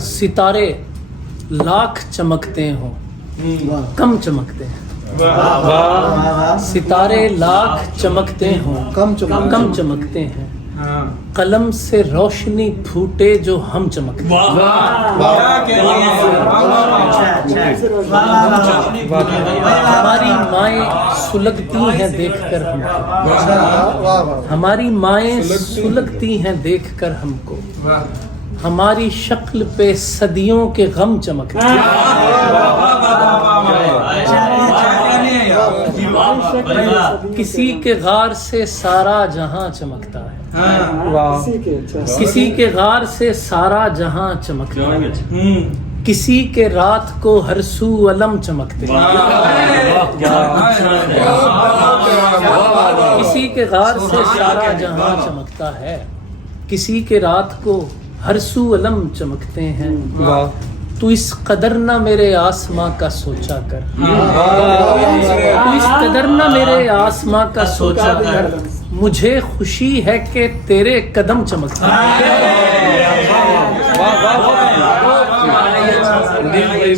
ستارے لاکھ چمکتے ہوں کم چمکتے ہیں. ستارے لاکھ چمکتے ہوں کم چمکتے ہیں. قلم سے روشنی پھوٹے جو ہم چمکتے ہیں. ہماری مائیں سلگتی ہیں دیکھ کر ہم کو. ہماری مائیں سلگتی ہیں دیکھ کر ہم کو. ہماری شکل پہ صدیوں کے غم چمکتے ہیں. کسی کے غار سے سارا جہاں چمکتا ہے. کسی کے غار سے سارا جہاں چمکتا ہے. کسی کے رات کو ہر سو علم چمکتے ہیں. کسی کے غار سے سارا جہاں چمکتا ہے. کسی کے رات کو ہر سو علم چمکتے ہیں. تو اس قدر نہ میرے آسماں کا سوچا کر. تو اس قدر نہ میرے آسماں کا سوچا کر. مجھے خوشی ہے کہ تیرے قدم چمکتے ہیں.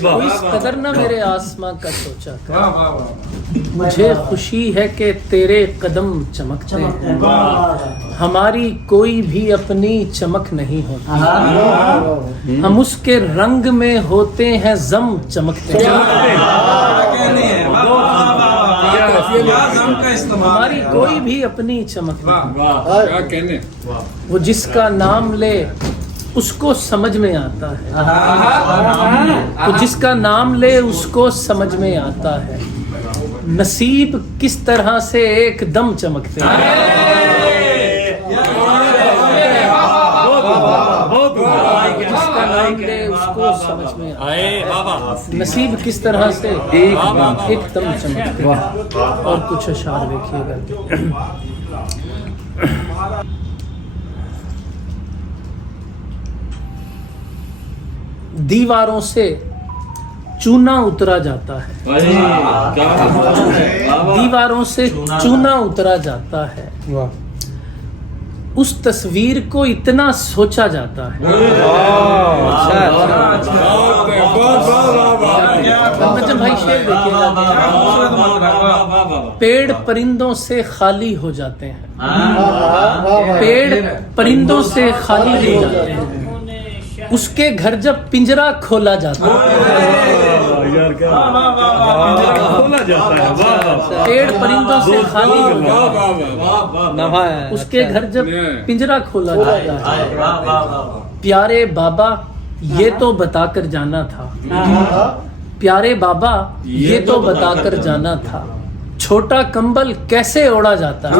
تو اس قدر نہ میرے آسماں کا سوچا کر. مجھے خوشی ہے کہ تیرے قدم چمکتے ہیں. ہماری کوئی بھی اپنی چمک نہیں ہوتی. ہم اس کے رنگ میں ہوتے ہیں زم چمکتے ہیں. ہماری کوئی بھی اپنی چمک نہیں. وہ جس کا نام لے اس کو سمجھ میں آتا ہے. وہ جس کا نام لے اس کو سمجھ میں آتا ہے. نصیب کس طرح سے ایک دم چمکتے ہیں. جس کا نام لے اس کو سمجھ میں آتا ہے. نصیب کس طرح سے ایک دم چمکتے ہیں. اور کچھ اشعار دیکھیے گا. دیواروں سے چونا اترا جاتا ہے. دیواروں سے چونا اترا جاتا ہے. اس تصویر کو اتنا سوچا جاتا ہے. نجم بھائی شعر دیکھیے گا. پیڑ پرندوں سے خالی ہو جاتے ہیں. پیڑ پرندوں سے خالی ہو جاتے ہیں. اس کے گھر جب پنجرا کھولا جاتا ہے. پیڑ پرندوں سے خالی ہو جاتا ہے. اس کے گھر جب پنجرا کھولا جاتا ہے. پیارے بابا یہ تو بتا کر جانا تھا. پیارے بابا یہ تو بتا کر جانا تھا. چھوٹا کمبل کیسے اوڑا جاتا ہے.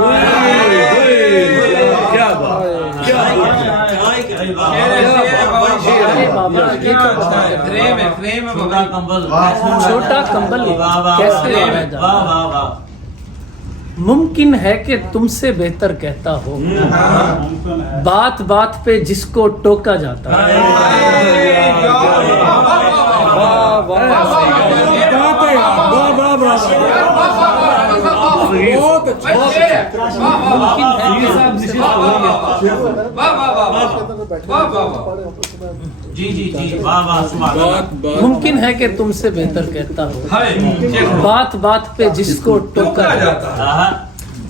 چھوٹا کمبل کیسے اوڑا جاتا ہے. ممکن ہے کہ تم سے بہتر کہتا ہو. بات بات پہ جس کو ٹوکا جاتا ہے. ممکن ہے کہ تم سے بہتر کہتا ہو. بات بات پہ جس کو ٹوکا جاتا ہے.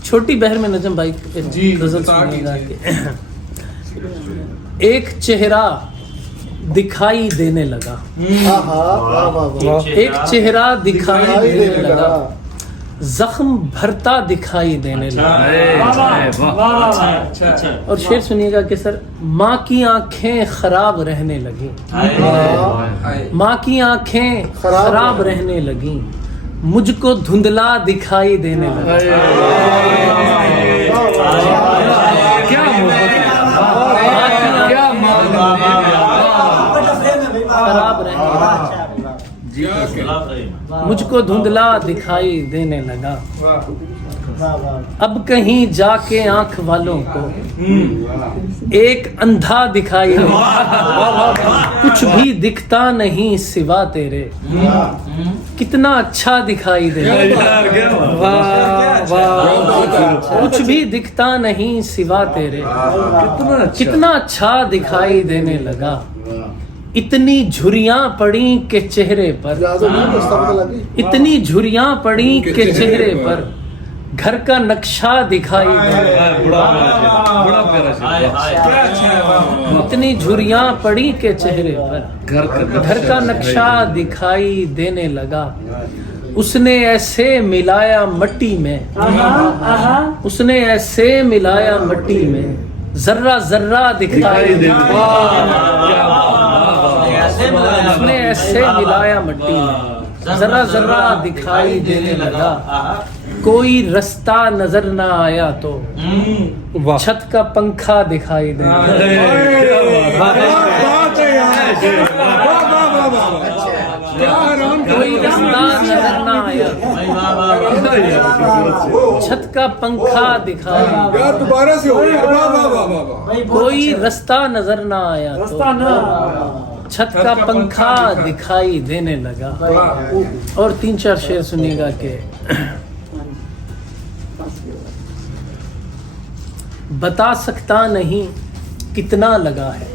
چھوٹی بہر میں نجم بھائی غزل سنیے گا کہ ایک چہرہ دکھائی دینے لگا. ایک چہرہ دکھائی دینے لگا. زخم بھرتا دکھائی دینے لگا. اور شعر سنیے گا کہ سر ماں کی آنکھیں خراب رہنے لگیں. ماں کی آنکھیں خراب رہنے لگیں. مجھ کو دھندلا دکھائی دینے لگا. خراب رہنے مجھ کو دھندلا دکھائی دینے لگا. اب کہیں جا کے آنکھ والوں کو ایک اندھا دکھائی دے. کچھ بھی دکھتا نہیں سوا تیرے. کتنا اچھا دکھائی دے. کچھ بھی دکھتا نہیں سوا تیرے. کتنا اچھا دکھائی دینے لگا. اتنی جھریاں پڑی کہ چہرے پر، اتنی جھریاں پڑی کہ چہرے پر گھر کا نقشہ دکھائی دے، اتنی جھریاں پڑی کہ چہرے پر گھر کا نقشہ دکھائی دینے لگا، اس نے ایسے ملایا مٹی میں، اس نے ایسے ملایا مٹی میں ذرہ ذرہ دکھائی دے، اس نے ایسے ملایا مٹی میں ذرہ ذرہ دکھائی دینے لگا، کوئی رستہ نظر نہ آیا تو چھت کا پنکھا دکھائی دے، کوئی رستہ نظر نہ آیا چھت کا پنکھا دکھائی، کوئی رستہ نظر نہ آیا تو چھت کا پنکھا دکھائی دینے لگا۔ اور 3-4 شعر سنیے گا کہ بتا سکتا نہیں کتنا لگا ہے،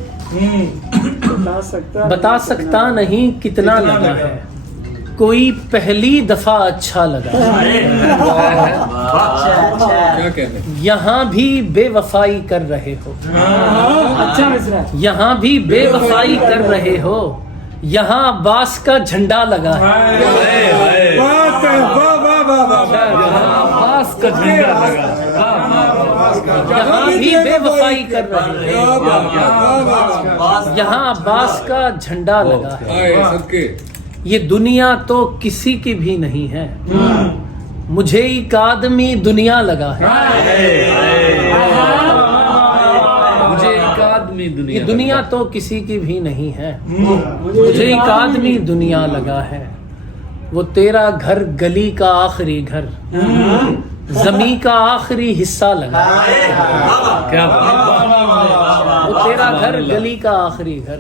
بتا سکتا نہیں کتنا لگا ہے، کوئی پہلی دفعہ اچھا لگا، یہاں بھی بے وفائی کر رہے ہو، یہاں بھی بے وفائی کر رہے ہو، یہاں عباس کا جھنڈا لگا ہے، عباس کا جھنڈا لگا ہے، یہاں بھی بے وفائی کر رہے ہیں، یہاں عباس کا جھنڈا لگا ہے، یہ دنیا تو کسی کی بھی نہیں ہے، مجھے ایک آدمی دنیا لگا ہے، مجھے ایک آدمی دنیا، یہ دنیا تو کسی کی بھی نہیں ہے، مجھے ایک آدمی دنیا لگا ہے، وہ تیرا گھر گلی کا آخری گھر، زمیں کا آخری حصہ لگا، وہ تیرا گھر گلی کا آخری گھر،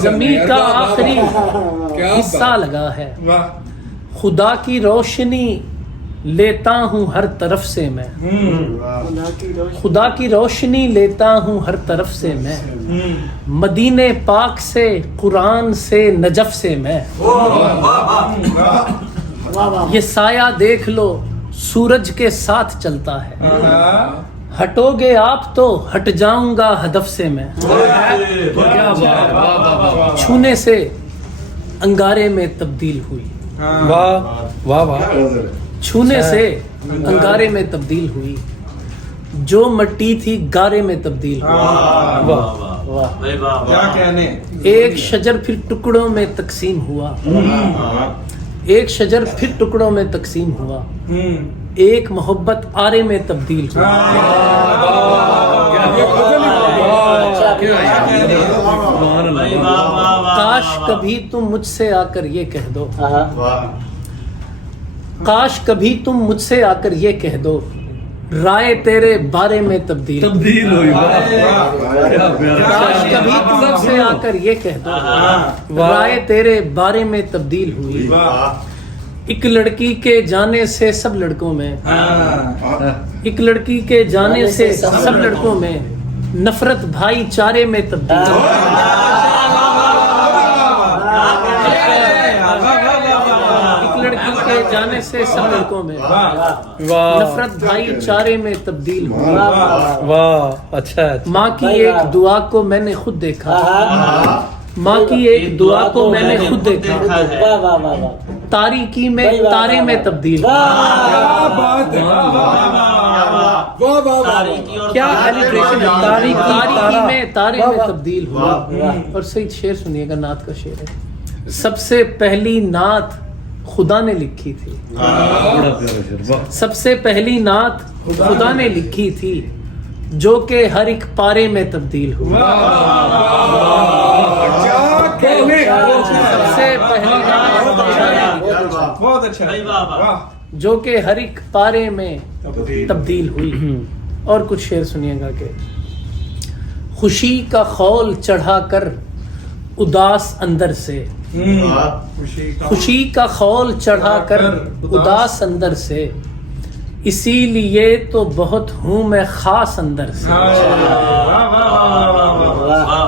زمیں کا آخری حصہ لگا ہے، خدا کی روشنی لیتا ہوں ہر طرف سے میں، خدا کی روشنی لیتا ہوں ہر طرف سے میں، مدینے پاک سے، قرآن سے، نجف سے میں، یہ سایہ دیکھ لو سورج کے ساتھ چلتا ہے، ہٹو گے آپ تو ہٹ جاؤں گا ہدف سے میں، چھونے سے انگارے میں تبدیل ہوئی، واہ واہ واہ، چھونے سے انگارے میں تبدیل ہوئی، جو مٹی تھی گارے میں تبدیل ہوئی، کیا کہنے، ایک شجر پھر ٹکڑوں میں تقسیم ہوا، ایک شجر پھر ٹکڑوں میں تقسیم ہوا، ایک محبت آرے میں تبدیل ہوئی، کاش کبھی تم مجھ سے آ کر یہ کہہ دو، کاش کبھی تم مجھ سے آ کر یہ کہہ دو، رائے تیرے بارے میں تبدیل ہوئی، کاش کبھی تم مجھ سے آ کر یہ کہہ دو، رائے تیرے بارے میں تبدیل ہوئی، ایک لڑکی کے جانے سے سب لڑکوں میں، ایک لڑکی کے جانے سے سب لڑکوں میں نفرت بھائی چارے میں تبدیل ہوئی، ایک لڑکی کے جانے سے سب لڑکوں میں نفرت بھائی چارے میں تبدیل ہوئی، واہ اچھا، ماں کی ایک دعا کو میں نے خود دیکھا، ماں کی ایک دعا کو میں نے خود دیکھا، تاریکی میں تارے میں تبدیل، کیا ایلیبریشن ہے، تاریکی میں تارے میں تبدیل ہوا۔ اور سعید شعر سنیے گا، نعت کا شعر ہے، سب سے پہلی نعت خدا نے لکھی تھی، سب سے پہلی نعت خدا نے لکھی تھی، جو کہ ہر ایک پارے میں تبدیل ہوئی، سب سے پہلی نعت بہت اچھا، جو کہ ہر ایک پارے میں تبدیل ہوئی۔ اور کچھ شعر سنیے گا کہ خوشی کا خول چڑھا کر اداس اندر سے، خوشی کا خول چڑھا کر اداس اندر سے، اسی لیے تو بہت ہوں میں خاص اندر سے،